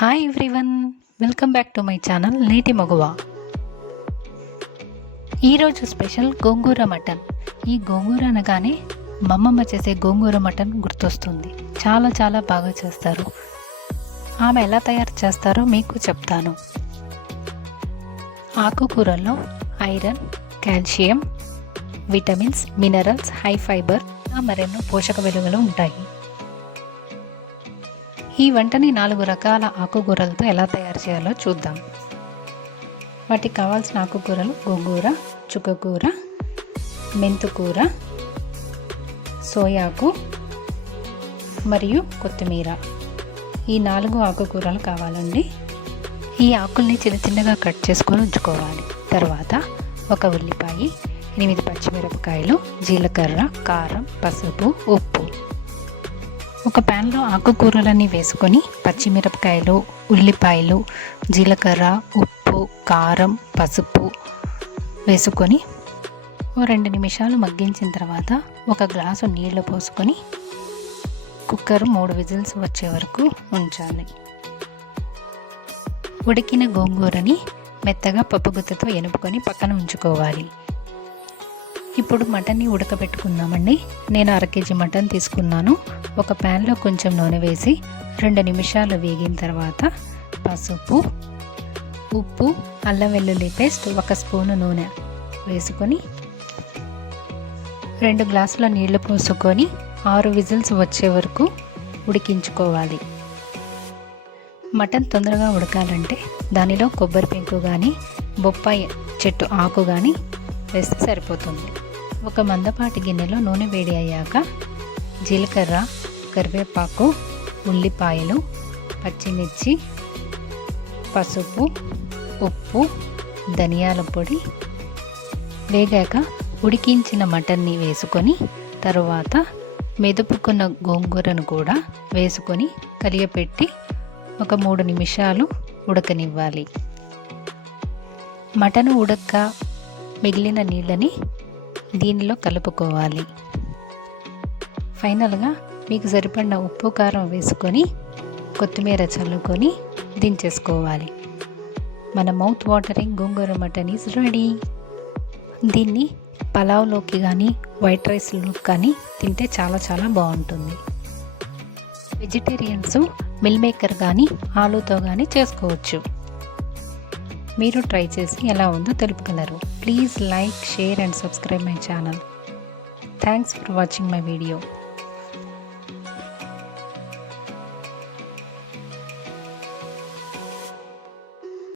Hi everyone, welcome back to my channel నేటి మగువ. ఈరోజు special గోంగూర mutton. ఈ గోంగూర అనగానే మమ్మమ్మ చేసే గోంగూర మటన్ గుర్తొస్తుంది. చాలా చాలా బాగా చేస్తారు. ఆమె ఎలా తయారు చేస్తారో మీకు చెప్తాను. ఆకుకూరల్లో iron, calcium, vitamins, minerals, high fibre, మరెన్నో పోషక విలువలు ఉంటాయి. ఈ వంటని 4 రకాల ఆకుకూరలతో ఎలా తయారు చేయాలో చూద్దాం. వాటికి కావాల్సిన ఆకుకూరలు గోంగూర, చుక్కకూర, మెంతుకూర, సోయాకు మరియు కొత్తిమీర. ఈ 4 ఆకుకూరలు కావాలండి. ఈ ఆకుల్ని చిన్న చిన్నగా కట్ చేసుకొని ఉంచుకోవాలి. తర్వాత ఒక ఉల్లిపాయ, 8 పచ్చిమిరపకాయలు, జీలకర్ర, కారం, పసుపు, ఉప్పు. ఒక ప్యాన్లో ఆకుకూరలన్నీ వేసుకొని పచ్చిమిరపకాయలు, ఉల్లిపాయలు, జీలకర్ర, ఉప్పు, కారం, పసుపు వేసుకొని 2 నిమిషాలు మగ్గించిన తర్వాత ఒక గ్లాసు నీళ్లు పోసుకొని కుక్కర్ 3 విజిల్స్ వచ్చే వరకు ఉంచాలి. ఉడికిన గోంగూరని మెత్తగా పప్పుగుత్తతో ఎనుపుకొని పక్కన ఉంచుకోవాలి. ఇప్పుడు మటన్ని ఉడకబెట్టుకుందామండి. నేను 1/2 కేజీ మటన్ తీసుకున్నాను. ఒక ప్యాన్లో కొంచెం నూనె వేసి 2 నిమిషాలు వేగిన తర్వాత పసుపు, ఉప్పు, అల్లం వెల్లుల్లి పేస్ట్ 1 స్పూను నూనె వేసుకొని 2 గ్లాసుల నీళ్లు పోసుకొని 6 విజిల్స్ వచ్చే వరకు ఉడికించుకోవాలి. మటన్ తొందరగా ఉడకాలంటే దానిలో కొబ్బరి పెంకు కానీ, బొప్పాయి చెట్టు ఆకు కానీ వేస్తే సరిపోతుంది. ఒక మందపాటి గిన్నెలో నూనె వేడి అయ్యాక జీలకర్ర, కరివేపాకు, ఉల్లిపాయలు, పచ్చిమిర్చి, పసుపు, ఉప్పు, ధనియాల పొడి వేగాక ఉడికించిన మటన్ని వేసుకొని తరువాత మెదుపుకున్న గోంగూరను కూడా వేసుకొని కలియపెట్టి ఒక 3 నిమిషాలు ఉడకనివ్వాలి. మటన్ ఉడక్క మిగిలిన నీళ్ళని దీనిలో కలుపుకోవాలి. ఫైనల్గా మీకు సరిపడిన ఉప్పు, కారం వేసుకొని కొత్తిమీర చల్లుకొని దించేసుకోవాలి. మన mouth watering gongura mutton is ready. దీన్ని పలావ్లోకి కానీ వైట్ రైస్లోకి కానీ తింటే చాలా చాలా బాగుంటుంది. వెజిటేరియన్స్ మిల్ మేకర్ కానీ ఆలూతో కానీ చేసుకోవచ్చు. మీరు ట్రై చేసి ఎలా ఉందో తెలుపగలరు. Please like, share and subscribe my channel. Thanks for watching my video.